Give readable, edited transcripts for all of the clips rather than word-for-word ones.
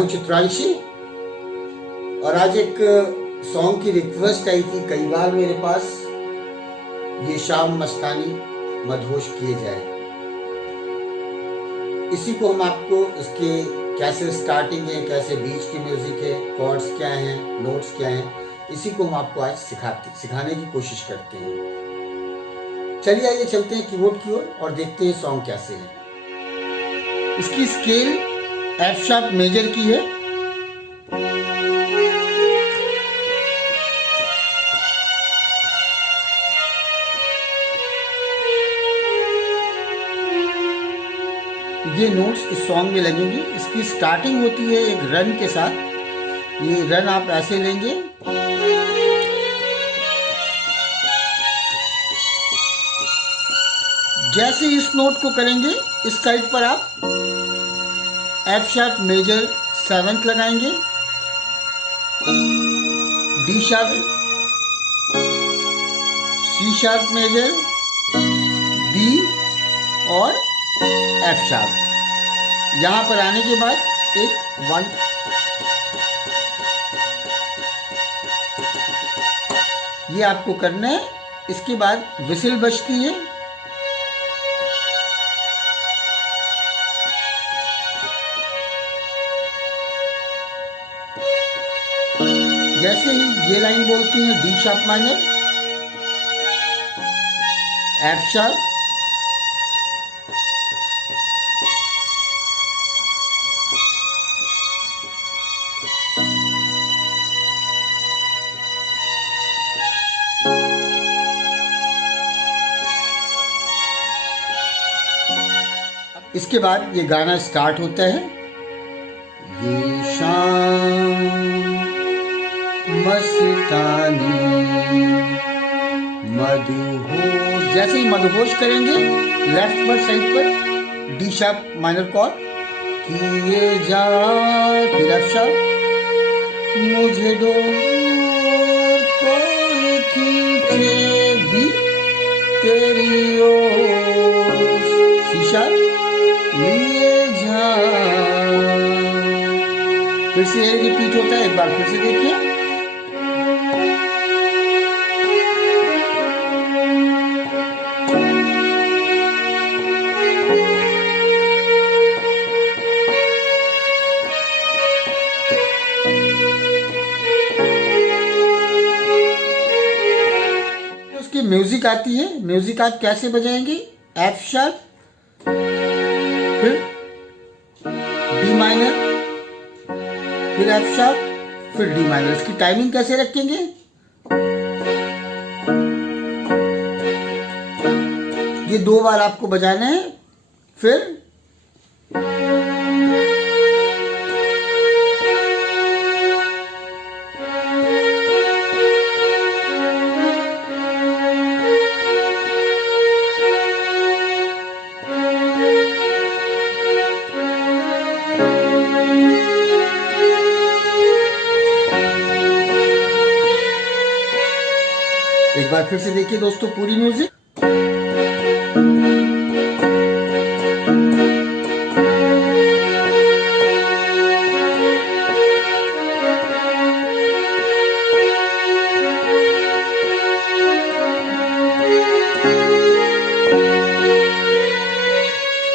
हूं चित्रांशी और आज एक सॉन्ग की रिक्वेस्ट आई थी कई बार मेरे पास, ये शाम मस्तानी मदहोश किए जाए। इसी को हम आपको इसके कैसे स्टार्टिंग है, कैसे बीच की म्यूजिक है, कॉर्ड्स क्या हैं, नोट्स क्या हैं, इसी को हम आपको आज सिखाने की कोशिश करते हैं। चलिए आइए चलते हैं कीबोर्ड की ओर और देखते हैं सॉन्ग कैसे है। इसकी स्केल एफ शार्प मेजर की है। ये नोट्स इस सॉन्ग में लगेंगे। इसकी स्टार्टिंग होती है एक रन के साथ। ये रन आप ऐसे लेंगे, जैसे इस नोट को करेंगे इस साइड पर आप एफ शार्प मेजर 7th लगाएंगे, D sharp, C sharp major, B और एफ शार्प। यहां पर आने के बाद एक 1 ये आपको करना है। इसके बाद विसिल बजती है। जैसे ही ये लाइन बोलती है D sharp minor, F sharp, इसके बाद ये गाना स्टार्ट होता है। ये शाम मस्तानी मदहोश, जैसे ही मदहोश करेंगे लेफ्ट पर साइड पर डी शार्प माइनर कॉर्ड किए जा, फिर एफ शार्प, मुझे डोर कोई खींचे भी तेरी ओर, सी शार्प लिए जा। फिर से ये रिपीट होता है, एक बार फिर से देखिए। उसकी म्यूजिक आती है। म्यूजिक आप कैसे बजाएंगे? एफ शार्प, फिर डी माइनर, फिर एफ शार्प, फिर डी माइनर। इसकी टाइमिंग कैसे रखेंगे? ये 2 बार आपको बजाना है। फिर एक बार फिर से देखिए दोस्तों पूरी म्यूजिक।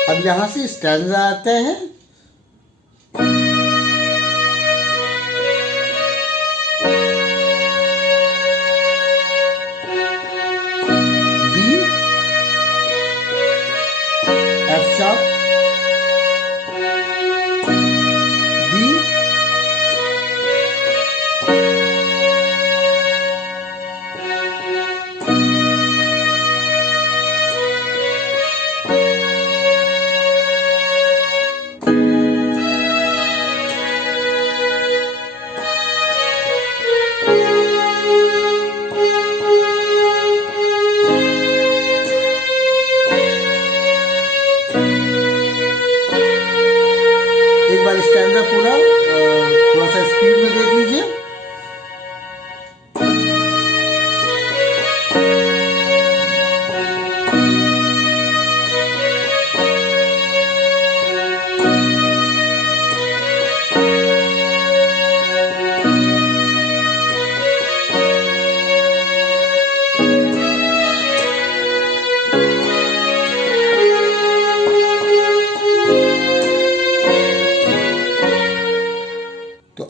अब यहां से स्टैंजा आता है। एफ शार्प, बी,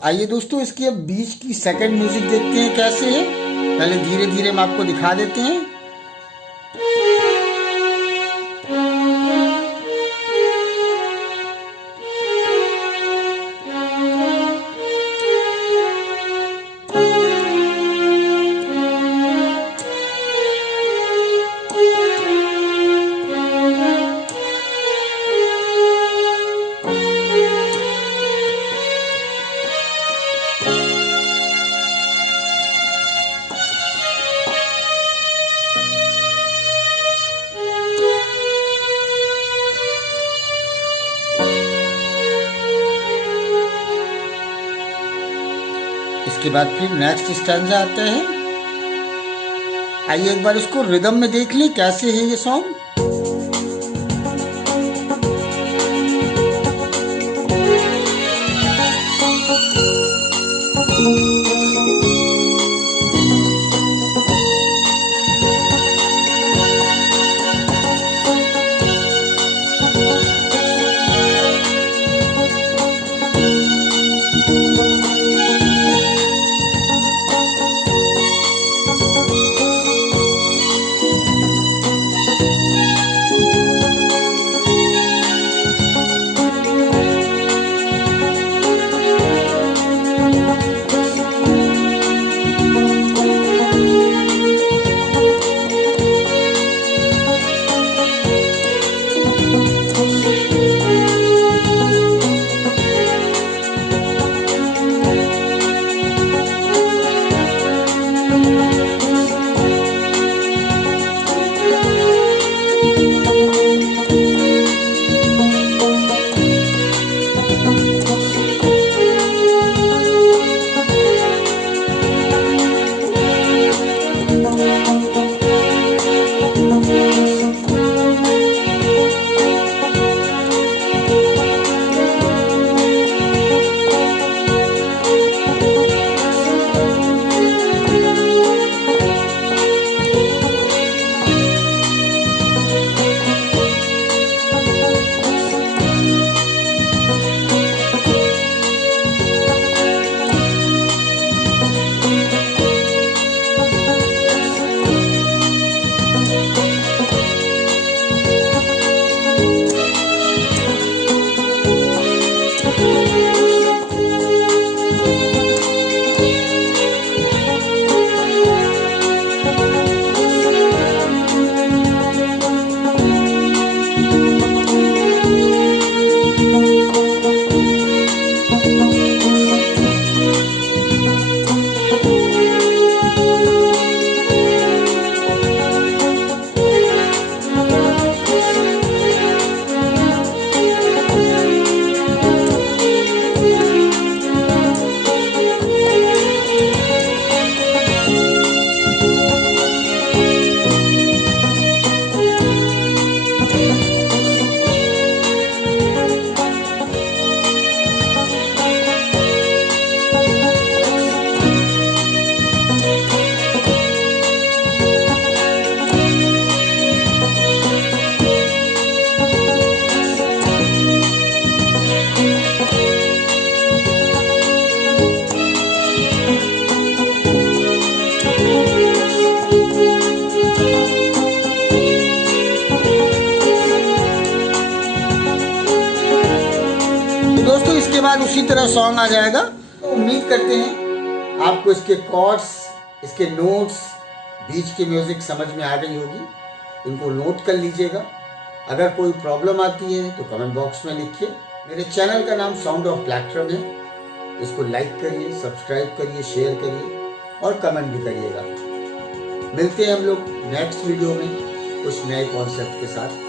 आइए दोस्तों, इसकी अब बीच की सेकंड म्यूजिक देखते हैं कैसे है। पहले धीरे धीरे हम आपको दिखा देते हैं। इसके बाद फिर नेक्स्ट स्टैंजा आता है। आइए एक बार इसको रिदम में देख लें कैसे है ये सॉन्ग। इसके बाद उसी तरह सॉन्ग आ जाएगा। तो उम्मीद करते हैं आपको इसके कॉर्ड्स, इसके नोट्स, बीच की म्यूजिक समझ में आ गई होगी। इनको नोट कर लीजिएगा। अगर कोई प्रॉब्लम आती है तो कमेंट बॉक्स में लिखिए। मेरे चैनल का नाम साउंड ऑफ प्लेक्ट्रम है। इसको लाइक करिए, सब्सक्राइब करिए, शेयर करिए और कमेंट भी करिएगा। मिलते हैं हम लोग नेक्स्ट वीडियो में कुछ नए कॉन्सेप्ट के साथ।